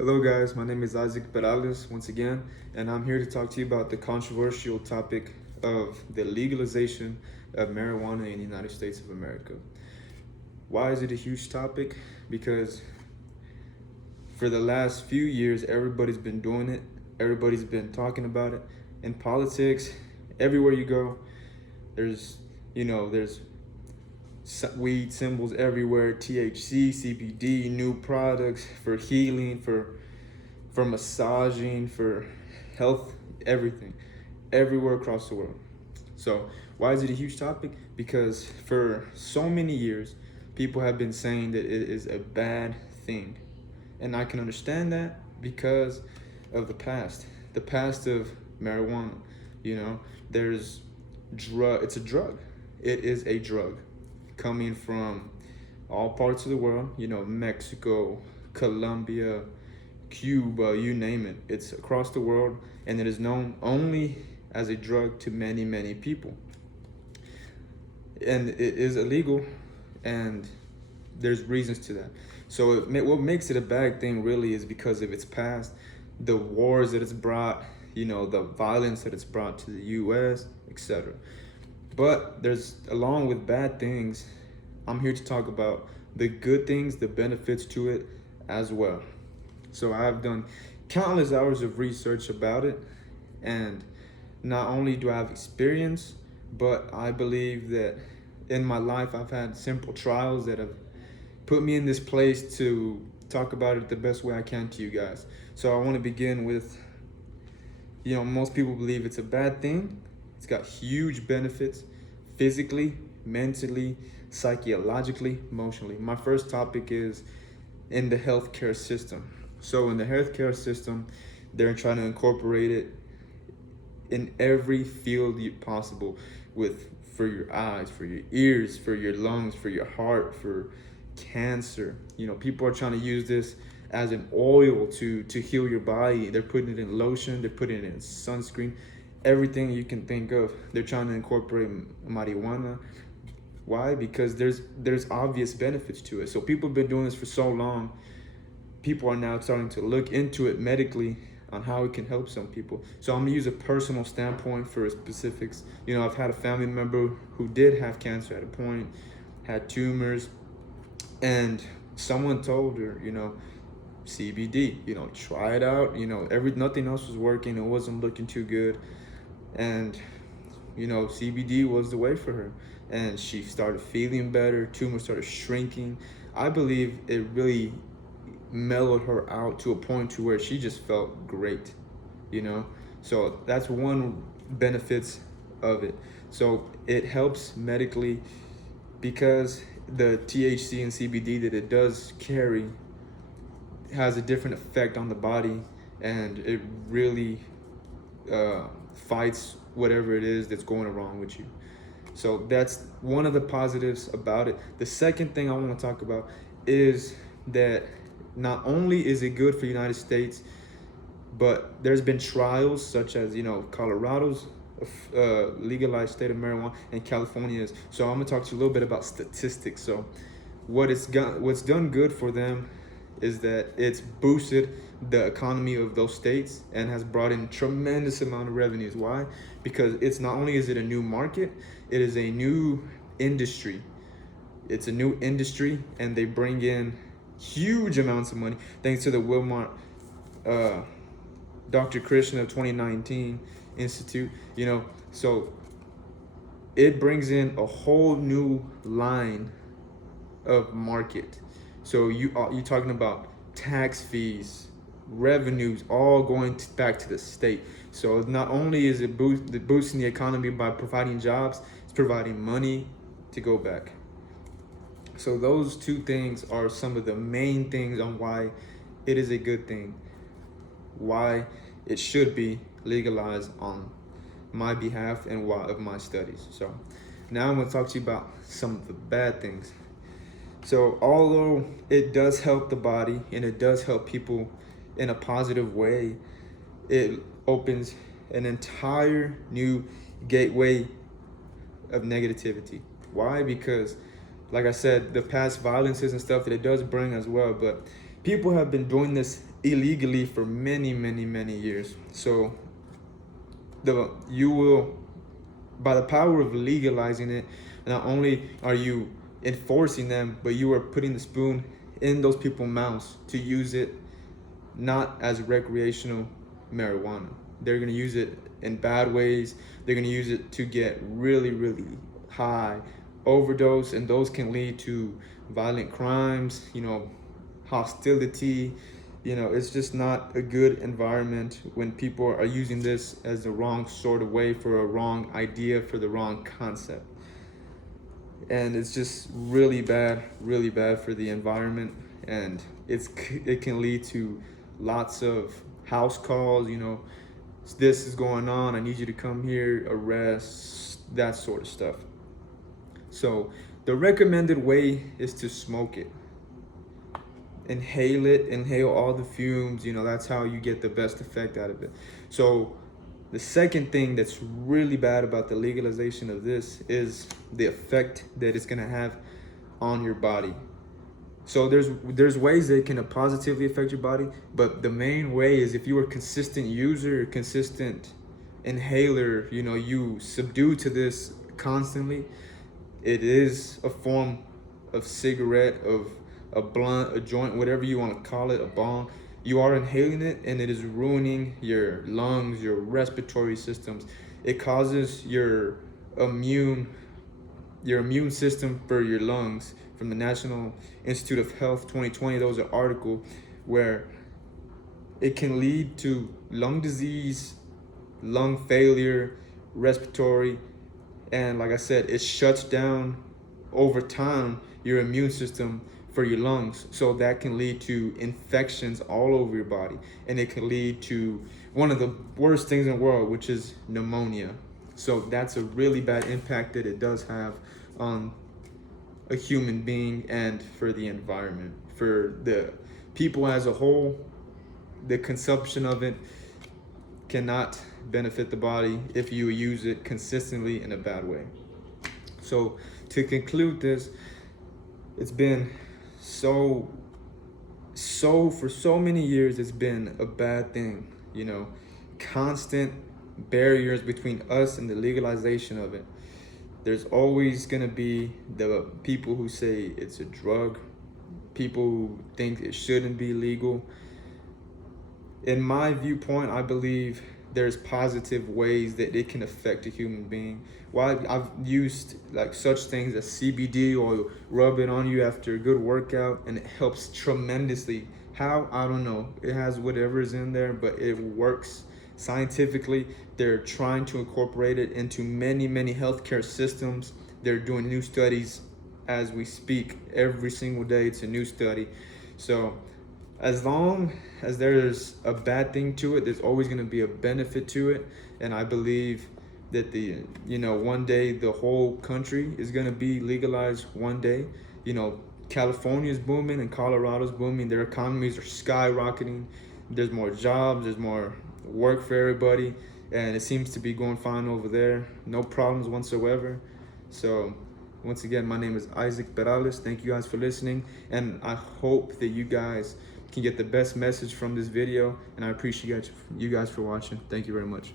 Hello guys, my name is Isaac Perales once again, and I'm here to talk to you about the controversial topic of the legalization of marijuana in the United States of America. Why is it a huge topic? Because for the last few years, everybody's been doing it, everybody's been talking about it. In politics, everywhere you go, there's, there's weed symbols everywhere, THC, CBD, new products for healing, for massaging, for health, everything, everywhere across the world. So why is it a huge topic? Because for so many years, people have been saying that it is a bad thing. And I can understand that because of the past of marijuana. There's it's a drug. It is a drug coming from all parts of the world, Mexico, Colombia, Cuba, you name it. It's across the world, and it is known only as a drug to many, many people. And it is illegal, and there's reasons to that. So what makes it a bad thing really is because of its past, the wars that it's brought, the violence that it's brought to the U.S., etc. But along with bad things, I'm here to talk about the good things, the benefits to it as well. So I've done countless hours of research about it, and not only do I have experience, but I believe that in my life I've had simple trials that have put me in this place to talk about it the best way I can to you guys. So I want to begin with, most people believe it's a bad thing. It's got huge benefits physically, mentally, psychologically, emotionally. My first topic is in the healthcare system. So in the healthcare system, they're trying to incorporate it in every field possible, for your eyes, for your ears, for your lungs, for your heart, for cancer. People are trying to use this as an oil to heal your body. They're putting it in lotion, they're putting it in sunscreen, everything you can think of. They're trying to incorporate marijuana. Why? Because there's obvious benefits to it. So people have been doing this for so long. People are now starting to look into it medically on how it can help some people. So I'm gonna use a personal standpoint for specifics. I've had a family member who did have cancer at a point, had tumors, and someone told her, CBD, try it out. Nothing else was working. It wasn't looking too good, and CBD was the way for her, and she started feeling better. Tumor started shrinking. I believe it really mellowed her out to a point to where she just felt great. So that's one benefits of it. So it helps medically because the THC and CBD that it does carry has a different effect on the body, and it really fights whatever it is that's going wrong with you. So that's one of the positives about it. The second thing I want to talk about is that not only is it good for the United States, but there's been trials such as, Colorado's legalized state of marijuana, and California's. So I'm gonna talk to you a little bit about statistics. So what's done good for them is that it's boosted the economy of those states and has brought in tremendous amount of revenues. Why? Because it's not only is it a new market, it is a new industry. It's a new industry, and they bring in huge amounts of money thanks to the Wilmot Dr. Krishna of 2019 Institute. So it brings in a whole new line of market. So you're talking about tax fees, revenues, all going back to the state. So not only is it boosting the economy by providing jobs, it's providing money to go back. So those two things are some of the main things on why it is a good thing, why it should be legalized on my behalf and why of my studies. So now I'm going to talk to you about some of the bad things. So although it does help the body and it does help people in a positive way, it opens an entire new gateway of negativity. Why? Because like I said, the past violences and stuff that it does bring as well, but People have been doing this illegally for many, many, many years. So you will, by the power of legalizing it, not only are you enforcing them, but you are putting the spoon in those people's mouths to use it not as recreational marijuana. They're gonna use it in bad ways. They're gonna use it to get really, really high, overdose, and those can lead to violent crimes, hostility. It's just not a good environment when people are using this as the wrong sort of way for a wrong idea, for the wrong concept. And it's just really bad for the environment, and it can lead to lots of house calls. This is going on, I need you to come here, arrest, that sort of stuff. So the recommended way is to smoke it, inhale all the fumes. That's how you get the best effect out of it. So the second thing that's really bad about the legalization of this is the effect that it's gonna have on your body. So there's ways that it can positively affect your body, but the main way is if you are a consistent user, consistent inhaler, you subdue to this constantly. It is a form of cigarette, of a blunt, a joint, whatever you want to call it, a bong. You are inhaling it, and it is ruining your lungs, your respiratory systems. It causes your immune system for your lungs. From the National Institute of Health 2020, there was an article where it can lead to lung disease, lung failure, respiratory, and like I said, it shuts down over time your immune system for your lungs. So that can lead to infections all over your body, and it can lead to one of the worst things in the world, which is pneumonia. So that's a really bad impact that it does have on a human being and for the environment. For the people as a whole, the consumption of it cannot benefit the body if you use it consistently in a bad way. So to conclude this, it's been so for so many years, it's been a bad thing. Constant barriers between us and the legalization of it. There's always gonna be the people who say it's a drug, people who think it shouldn't be legal. In my viewpoint, I believe there's positive ways that it can affect a human being. While I've used like such things as CBD oil, rub it on you after a good workout, and it helps tremendously. How? I don't know. It has whatever is in there, but it works scientifically. They're trying to incorporate it into many, many healthcare systems. They're doing new studies as we speak. Every single day, it's a new study. So as long as there's a bad thing to it, there's always going to be a benefit to it. And I believe that one day the whole country is going to be legalized one day. California's booming and Colorado's booming. Their economies are skyrocketing. There's more jobs, there's more work for everybody, and it seems to be going fine over there. No problems whatsoever. So once again, my name is Isaac Perales. Thank you guys for listening, and I hope that you guys can get the best message from this video, and I appreciate you guys for watching. Thank you very much.